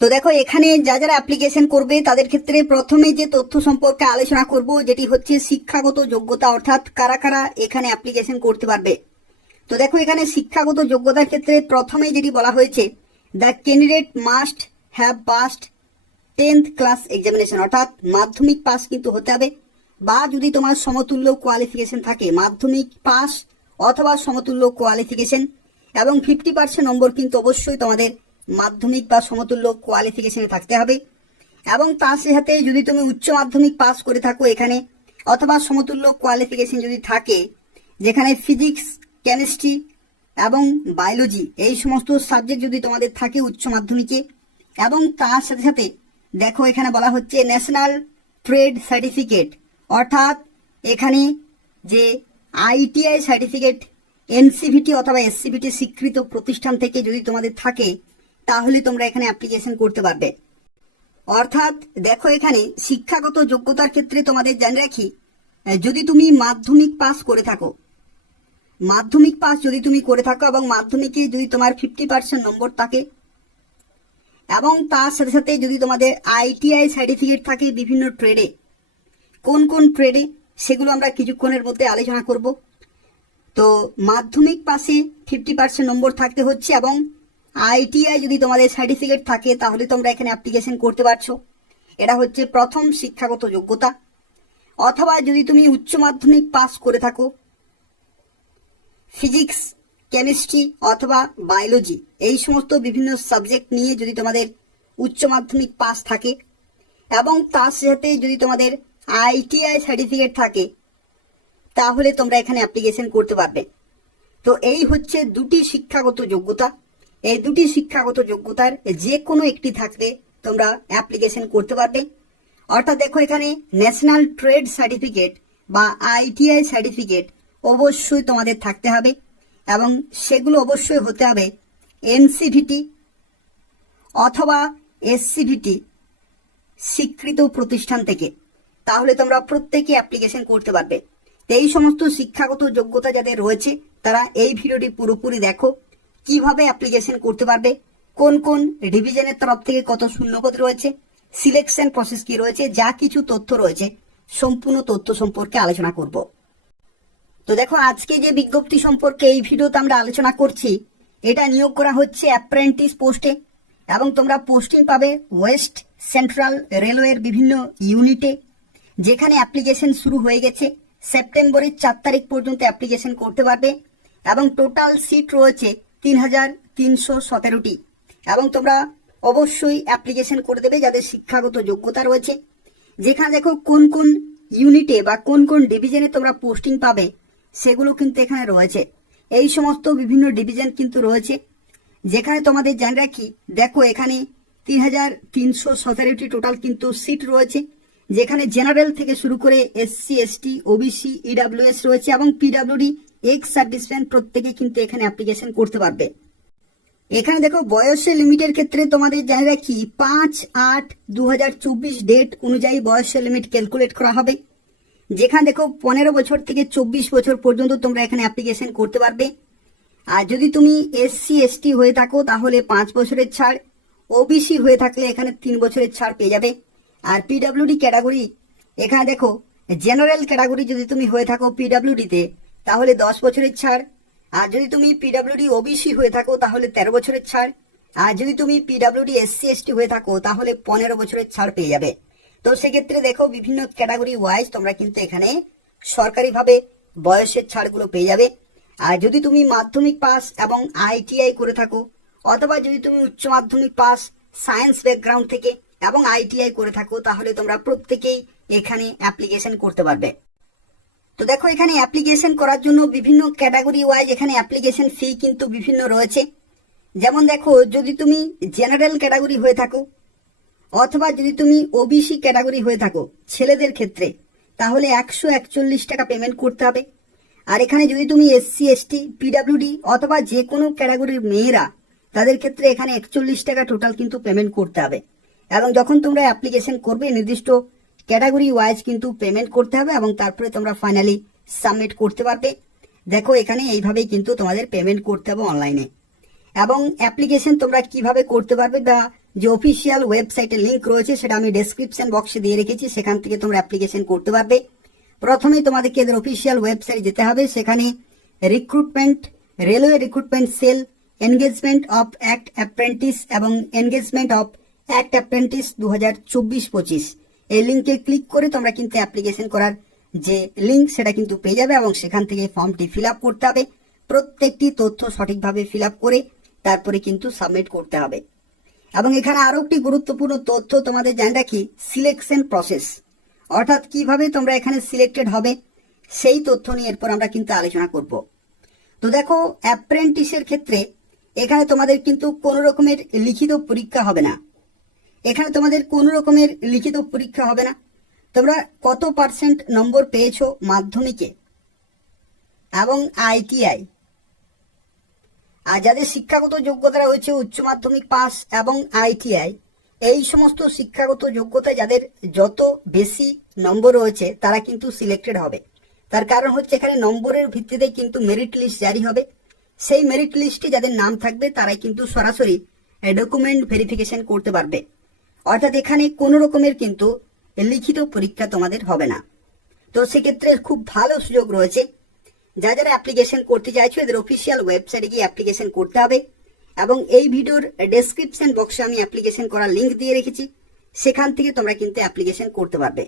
তো দেখো এখানে যারা অ্যাপ্লিকেশন করবে তাদের ক্ষেত্রে প্রথমে যে তথ্য সম্পর্কে আলোচনা করব যেটি হচ্ছে শিক্ষাগত যোগ্যতা, অর্থাৎ কারা কারা এখানে অ্যাপ্লিকেশন করতে পারবে। তো দেখো এখানে শিক্ষাগত যোগ্যতার ক্ষেত্রে প্রথমে যেটি বলা হয়েছে, the candidate must have passed 10th class examination, অর্থাৎ মাধ্যমিক পাস কিন্তু হতে হবে, বা যদি তোমার সমতুল্য কোয়ালিফিকেশন থাকে মাধ্যমিক পাস অথবা সমতুল্য কোয়ালিফিকেশন, এবং 50% নম্বর কিন্তু অবশ্যই তোমাদের মাধ্যমিক বা সমতুল্য কোয়ালিফিকেশনে থাকতে হবে। এবং তার সাথে যদি তুমি উচ্চ মাধ্যমিক পাস করে থাকো এখানে, অথবা সমতুল্য কোয়ালিফিকেশন যদি থাকে যেখানে ফিজিক্স, কেমিস্ট্রি এবং বায়োলজি এই সমস্ত সাবজেক্ট যদি তোমাদের থাকে উচ্চ মাধ্যমিকে, এবং তার সাথে সাথে দেখো এখানে বলা হচ্ছে ন্যাশনাল ট্রেড সার্টিফিকেট, অর্থাৎ এখানে যে আইটিআই সার্টিফিকেট এনসিভিটি অথবা এসসিভিটি স্বীকৃত প্রতিষ্ঠান থেকে যদি তোমাদের থাকে তাহলে তোমরা এখানে অ্যাপ্লিকেশন করতে পারবে। অর্থাৎ দেখো এখানে শিক্ষাগত যোগ্যতার ক্ষেত্রে তোমাদের জানে রাখি, যদি তুমি মাধ্যমিক পাস করে থাকো, মাধ্যমিক পাস যদি তুমি করে থাকো এবং মাধ্যমিকে যদি তোমার 50% নম্বর থাকে, এবং তার সাথে সাথে যদি তোমাদের আইটিআই সার্টিফিকেট থাকে বিভিন্ন ট্রেডে, কোন কোন ট্রেডে সেগুলো আমরা কিছুক্ষণের মধ্যে আলোচনা করব। তো মাধ্যমিক পাশে 50% নম্বর থাকতে হচ্ছে, এবং আইটিআই যদি তোমাদের সার্টিফিকেট থাকে তাহলে তোমরা এখানে অ্যাপ্লিকেশন করতে পারছো। এটা হচ্ছে প্রথম শিক্ষাগত যোগ্যতা। অথবা যদি তুমি উচ্চ মাধ্যমিক পাস করে থাকো ফিজিক্স, কেমিস্ট্রি অথবা বায়োলজি এই সমস্ত বিভিন্ন সাবজেক্ট নিয়ে যদি তোমাদের উচ্চ মাধ্যমিক পাস থাকে, এবং তার সাথে যদি তোমাদের আইটিআই সার্টিফিকেট থাকে তাহলে তোমরা এখানে অ্যাপ্লিকেশন করতে পারবে। তো এই হচ্ছে দুটি শিক্ষাগত যোগ্যতা। এই দুটি শিক্ষাগত যোগ্যতার যে কোনো একটি থাকলে তোমরা অ্যাপ্লিকেশন করতে পারবে। অর্থাৎ দেখো এখানে ন্যাশনাল ট্রেড সার্টিফিকেট বা আইটিআই সার্টিফিকেট অবশ্যই তোমাদের থাকতে হবে, এবং সেগুলো অবশ্যই হতে হবে এনসিভিটি অথবা এসসিভিটি স্বীকৃত প্রতিষ্ঠান থেকে, তাহলে তোমরা প্রত্যেকে অ্যাপ্লিকেশন করতে পারবে। এই সমস্ত শিক্ষাগত যোগ্যতা যাদের রয়েছে তারা এই ভিডিওটি পুরোপুরি দেখো, কিভাবে অ্যাপ্লিকেশন করতে পারবে, কোন কোন ডিভিশনের তরফ থেকে কত শূন্যপদ রয়েছে, সিলেকশন প্রসেস কি রয়েছে, যা কিছু তথ্য রয়েছে সম্পূর্ণ তথ্য সম্পর্কে আলোচনা করব। তো দেখো আজকে যে বিজ্ঞপ্তি সম্পর্কে এই ভিডিওতে আমরা আলোচনা করছি, এটা নিয়োগ করা হচ্ছে অ্যাপ্রেন্টিস পোস্টে, এবং তোমরা পোস্টিং পাবে ওয়েস্ট সেন্ট্রাল রেলওয়ের বিভিন্ন ইউনিটে, যেখানে অ্যাপ্লিকেশন শুরু হয়ে গেছে। সেপ্টেম্বরের 4 তারিখ পর্যন্ত অ্যাপ্লিকেশন করতে পারবে, এবং টোটাল সিট রয়েছে 3317টি, এবং তোমরা অবশ্যই অ্যাপ্লিকেশন করে দেবে যাদের শিক্ষাগত যোগ্যতা রয়েছে। যেখানে দেখো কোন কোন ইউনিটে বা কোন কোন ডিভিশনে তোমরা পোস্টিং পাবে সেগুলো কিন্তু এখানে রয়েছে। এই সমস্ত বিভিন্ন ডিভিশন কিন্তু রয়েছে, যেখানে তোমাদের জানে রাখি দেখো এখানে 3317টি টোটাল কিন্তু সিট রয়েছে, যেখানে জেনারেল থেকে শুরু করে এসসি, এসটি, ওবিসি, ইডাব্লিউএস রয়েছে, এবং পিডাব্লিউডি, এক্স সার্ভিসম্যান প্রত্যেকে কিন্তু এখানে অ্যাপ্লিকেশন করতে পারবে। এখানে দেখো বয়সের লিমিটের ক্ষেত্রে তোমাদের জানে রাখি 5/8/2024 ডেট অনুযায়ী বয়সের লিমিট ক্যালকুলেট করা হবে, যেখানে দেখো 15 বছর থেকে 24 বছর পর্যন্ত তোমরা এখানে অ্যাপ্লিকেশন করতে পারবে। আর যদি তুমি এসসি, এসটি হয়ে থাকো তাহলে 5 বছরের ছাড়, ওবিসি হয়ে থাকলে এখানে 3 বছরের ছাড় পেয়ে যাবে। আর পিডাব্লিউডি ক্যাটাগরি, এখানে দেখো জেনারেল ক্যাটাগরি যদি তুমি হয়ে থাকো পিডাব্লিউডিতে তাহলে 10 বছরের ছাড়, আর যদি তুমি পিডাব্লিউডি ওবিসি হয়ে থাকো তাহলে 13 বছরের ছাড়, আর যদি তুমি পিডাব্লিউডি এসসি, এসটি হয়ে থাকো তাহলে 15 বছরের ছাড় পেয়ে যাবে। তো সেক্ষেত্রে দেখো বিভিন্ন ক্যাটাগরি ওয়াইজ তোমরা কিন্তু এখানে সরকারিভাবে বয়সের ছাড়গুলো পেয়ে যাবে। আর যদি তুমি মাধ্যমিক পাস এবং আইটিআই করে থাকো, অথবা যদি তুমি উচ্চ মাধ্যমিক পাস সায়েন্স ব্যাকগ্রাউন্ড থেকে এবং আইটিআই করে থাকো তাহলে তোমরা প্রত্যেকেই এখানে অ্যাপ্লিকেশন করতে পারবে। তো দেখো এখানে অ্যাপ্লিকেশন করার জন্য বিভিন্ন ক্যাটাগরি ওয়াইজ এখানে অ্যাপ্লিকেশন ফি কিন্তু বিভিন্ন রয়েছে। যেমন দেখো যদি তুমি জেনারেল ক্যাটাগরি হয়ে থাকো, অথবা যদি তুমি ওবিসি ক্যাটাগরি হয়ে থাকো ছেলেদের ক্ষেত্রে, তাহলে 141 টাকা পেমেন্ট করতে হবে। আর এখানে যদি তুমি এসসি, এসটি, পিডাব্লিউডি অথবা যে কোনো ক্যাটাগরির মেয়েরা, তাদের ক্ষেত্রে এখানে 41 টাকা টোটাল কিন্তু পেমেন্ট করতে হবে। এবং যখন তোমরা অ্যাপ্লিকেশন করবে নির্দিষ্ট ক্যাটাগরি ওয়াইজ কিন্তু পেমেন্ট করতে হবে, এবং তারপরে তোমরা ফাইনালি সাবমিট করতে পারবে। দেখো এখানে এইভাবেই কিন্তু তোমাদের পেমেন্ট করতে হবে অনলাইনে। এবং অ্যাপ্লিকেশন তোমরা কিভাবে করতে পারবে বা যে অফিসিয়াল ওয়েবসাইটের লিংক রয়েছে সেটা আমি ডেসক্রিপশন বক্সে দিয়ে রেখেছি, সেখান থেকে তোমরা অ্যাপ্লিকেশন করতে পারবে। প্রথমেই তোমাদেরকে এদের অফিসিয়াল ওয়েবসাইটে যেতে হবে, সেখানে recruitment, railway recruitment sell, engagement of act apprentice এবং এনগেজমেন্ট অফ অ্যাক্ট অ্যাপ্রেন্টিস 2024-25 এই লিঙ্কে ক্লিক করে তোমরা কিন্তু অ্যাপ্লিকেশন করার যে লিঙ্ক সেটা কিন্তু পেয়ে যাবে এবং সেখান থেকে ফর্মটি ফিল আপ করতে হবে। প্রত্যেকটি তথ্য সঠিকভাবে ফিল আপ করে তারপরে কিন্তু সাবমিট করতে হবে। এবং এখানে আরো একটি গুরুত্বপূর্ণ তথ্য তোমাদের জানিয়ে রাখি, সিলেকশন প্রসেস, অর্থাৎ কিভাবে তোমরা এখানে সিলেক্টেড হবে সেই তথ্য নিয়ে এরপর আমরা কিন্তু আলোচনা করব। তো দেখো, অ্যাপ্রেন্টিসের ক্ষেত্রে এখানে তোমাদের কিন্তু কোনো রকমের লিখিত পরীক্ষা হবে না। এখানে তোমাদের কোনো রকমের লিখিত পরীক্ষা হবে না। তোমরা কত পার্সেন্ট নম্বর পেয়েছো মাধ্যমিকে এবং আইটিআই, আর যাদের শিক্ষাগত যোগ্যতা রয়েছে উচ্চ মাধ্যমিক পাস এবং আইটিআই, এই সমস্ত শিক্ষাগত যোগ্যতা যাদের যত বেশি নম্বর রয়েছে তারা কিন্তু সিলেক্টেড হবে। তার কারণ হচ্ছে এখানে নম্বরের ভিত্তিতে কিন্তু মেরিট লিস্ট জারি হবে। সেই মেরিট লিস্টে যাদের নাম থাকবে তারাই কিন্তু সরাসরি ডকুমেন্ট ভেরিফিকেশন করতে পারবে। অর্থাৎ এখানে কোনো রকমের কিন্তু লিখিত পরীক্ষা তোমাদের হবে না। তো সেক্ষেত্রে খুব ভালো সুযোগ রয়েছে। যারা অ্যাপ্লিকেশন করতে চাইছো এদের অফিসিয়াল ওয়েবসাইটে গিয়ে অ্যাপ্লিকেশন করতে হবে এবং এই ভিডিওর ডেসক্রিপশন বক্সে আমি অ্যাপ্লিকেশন করার লিঙ্ক দিয়ে রেখেছি, সেখান থেকে তোমরা কিন্তু অ্যাপ্লিকেশন করতে পারবে।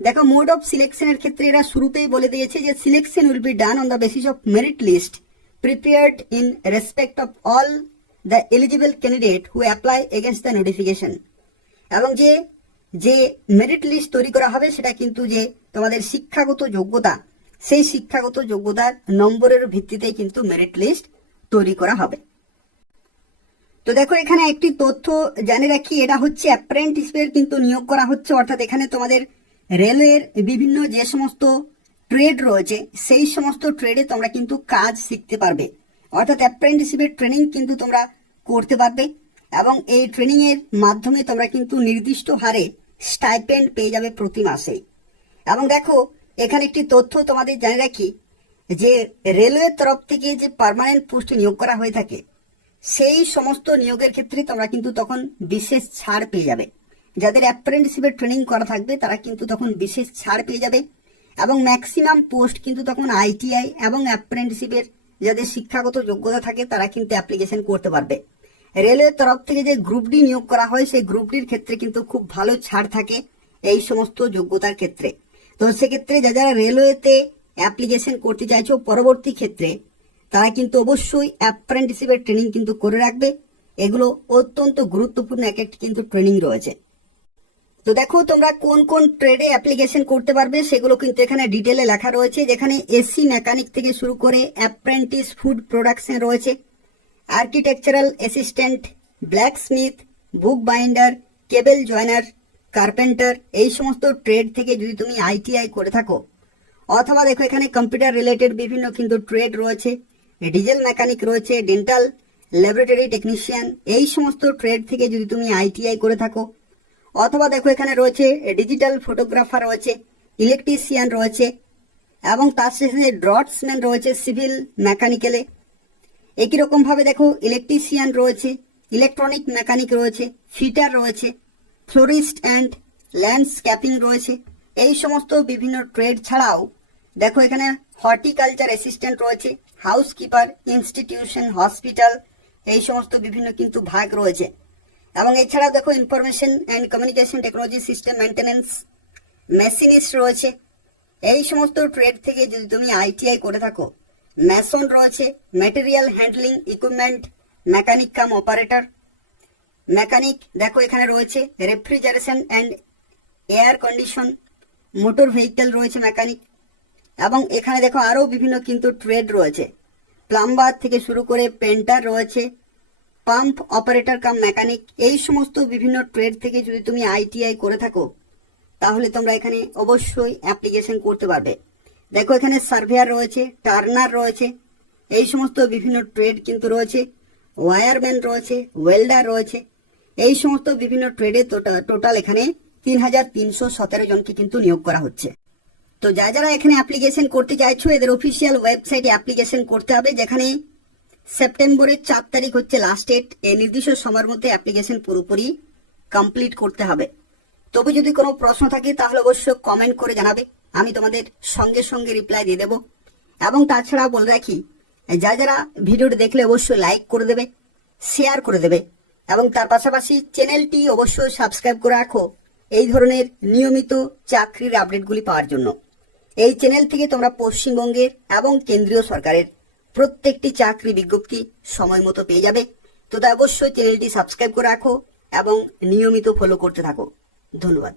দেখো, মোড অফ সিলেকশনের ক্ষেত্রে এরা শুরুতেই বলে দিয়েছে যে selection will be done on the basis of merit list prepared in respect of all the eligible candidate who apply against the notification. এবং যে মেরিট লিস্ট তৈরি করা হবে সেটা কিন্তু যে তোমাদের শিক্ষাগত যোগ্যতা, সেই শিক্ষাগত যোগ্যতার নম্বরের ভিত্তিতে কিন্তু মেরিট লিস্ট তৈরি করা হবে। তো দেখো, এখানে একটি তথ্য জানিয়ে রাখি, এটা হচ্ছে অ্যাপ্রেন্টিসের কিন্তু নিয়োগ করা হচ্ছে। অর্থাৎ এখানে তোমাদের রেলওয়ের বিভিন্ন যে সমস্ত ট্রেড রয়েছে সেই সমস্ত ট্রেডে তোমরা কিন্তু কাজ শিখতে পারবে। অর্থাৎ অ্যাপ্রেন্টিসের ট্রেনিং কিন্তু তোমরা করতে পারবে এবং এই ট্রেনিং এর মাধ্যমে তোমরা কিন্তু নির্দিষ্ট হারে স্টাইপেন্ড পেয়ে যাবে প্রতি মাসে। এবং দেখো, এখানে একটি তথ্য তোমাদের জানিয়ে রাখি যে রেলওয়ের তরফ থেকে যে পার্মানেন্ট পোস্ট নিয়োগ করা হয়ে থাকে সেই সমস্ত নিয়োগের ক্ষেত্রে তোমরা কিন্তু তখন বিশেষ ছাড় পেয়ে যাবে। যাদের অ্যাপ্রেন্টিসের ট্রেনিং করা থাকবে তারা কিন্তু তখন বিশেষ ছাড় পেয়ে যাবে এবং ম্যাক্সিমাম পোস্ট কিন্তু তখন আইটিআই এবং অ্যাপ্রেন্টিসের যাদের শিক্ষাগত যোগ্যতা থাকে তারা কিন্তু অ্যাপ্লিকেশন করতে পারবে। রেলওয়ের তরফ থেকে যে গ্রুপ ডি নিয়োগ করা হয় সেই গ্রুপ ডির ক্ষেত্রে কিন্তু খুব ভালো ছাড় থাকে এই সমস্ত যোগ্যতার ক্ষেত্রে। তো সেক্ষেত্রে যারা রেলওয়েতে অ্যাপ্লিকেশন করতে চাইছো পরবর্তী ক্ষেত্রে তারা কিন্তু অবশ্যই অ্যাপ্রেন্টিসের ট্রেনিং কিন্তু করে রাখবে। এগুলো অত্যন্ত গুরুত্বপূর্ণ এক একটি কিন্তু ট্রেনিং রয়েছে। তো দেখো, তোমরা কোন কোন ট্রেডে অ্যাপ্লিকেশন করতে পারবে সেগুলো কিন্তু এখানে ডিটেলে লেখা রয়েছে, যেখানে এসি মেকানিক থেকে শুরু করে অ্যাপ্রেন্টিস ফুড প্রোডাকশন রয়েছে, আর্কিটেকচারাল অ্যাসিস্ট্যান্ট, ব্ল্যাক স্মিথ, বুক বাইন্ডার, কেবল জয়েনার, কার্পেন্টার, এই সমস্ত ট্রেড থেকে যদি তুমি আইটিআই করে থাকো, অথবা দেখো এখানে কম্পিউটার রিলেটেড বিভিন্ন কিন্তু ট্রেড রয়েছে, ডিজেল মেকানিক রয়েছে, ডেন্টাল ল্যাবরেটরি টেকনিশিয়ান, এই সমস্ত ট্রেড থেকে যদি তুমি আইটিআই করে থাকো, অথবা দেখো এখানে রয়েছে ডিজিটাল ফটোগ্রাফার রয়েছে, ইলেকট্রিশিয়ান রয়েছে এবং তার সাথে ড্রটসম্যান রয়েছে সিভিল মেকানিক্যালে। একই রকম ভাবে দেখো ইলেকট্রিশিয়ান রয়েছে, ইলেকট্রনিক মেকানিক রয়েছে, ফিটার রয়েছে, ফ্লোরিস্ট অ্যান্ড ল্যান্ডস্কেপিং রয়েছে। এই সমস্ত বিভিন্ন ট্রেড ছাড়াও দেখো এখানে হর্টিকালচার অ্যাসিস্ট্যান্ট রয়েছে, হাউসকিপার, ইনস্টিটিউশন, হসপিটাল, এই সমস্ত বিভিন্ন কিন্তু ভাগ রয়েছে। এবং এছাড়াও দেখো information and communication technology system maintenance, machinist রয়েছে। এই সমস্ত ট্রেড থেকে যদি তুমি আইটিআই করে থাকো, ম্যাসন রয়েছে, ম্যাটেরিয়াল হ্যান্ডলিং ইকুইপমেন্ট মেকানিক কাম অপারেটর, মেকানিক দেখো এখানে রয়েছে, refrigeration and air condition, motor vehicle রয়েছে মেকানিক। এবং এখানে দেখো আরও বিভিন্ন কিন্তু ট্রেড রয়েছে, প্লাম্বার থেকে শুরু করে পেন্টার রয়েছে, পাম্প অপারেটর কাম মেকানিক। এই সমস্ত বিভিন্ন ট্রেড থেকে যদি তুমি আইটিআই করে থাকো তাহলে তোমরা এখানে অবশ্যই অ্যাপ্লিকেশন করতে পারবে। দেখো এখানে সার্ভেয়ার রয়েছে, টার্নার রয়েছে, এই সমস্ত বিভিন্ন ট্রেড কিন্তু রয়েছে, ওয়্যারম্যান রয়েছে, ওয়েল্ডার রয়েছে। এই সমস্ত বিভিন্ন ট্রেডে টোটাল এখানে 3,317 জনকে কিন্তু নিয়োগ করা হচ্ছে। তো যারা এখানে অ্যাপ্লিকেশন করতে চাইছো এদের অফিসিয়াল ওয়েবসাইটে অ্যাপ্লিকেশন করতে হবে, যেখানে সেপ্টেম্বরের 4 তারিখ হচ্ছে লাস্ট ডেট। এই নির্দিষ্ট সময়ের মধ্যে অ্যাপ্লিকেশন পুরোপুরি কমপ্লিট করতে হবে। তবে যদি কোনো প্রশ্ন থাকে তাহলে অবশ্যই কমেন্ট করে জানাবে, আমি তোমাদের সঙ্গে সঙ্গে রিপ্লাই দিয়ে দেবো। এবং তাছাড়া বলে রাখি, যারা ভিডিওটি দেখলে অবশ্যই লাইক করে দেবে, শেয়ার করে দেবে এবং তার পাশাপাশি চ্যানেলটি অবশ্যই সাবস্ক্রাইব করে রাখো এই ধরনের নিয়মিত চাকরির আপডেটগুলি পাওয়ার জন্য। এই চ্যানেল থেকে তোমরা পশ্চিমবঙ্গের এবং কেন্দ্রীয় সরকারের প্রত্যেকটি চাকরি বিজ্ঞপ্তি সময় মতো পেয়ে যাবে। তো তাই অবশ্যই চ্যানেলটি সাবস্ক্রাইব করে রাখো এবং নিয়মিত ফলো করতে থাকো। ধন্যবাদ।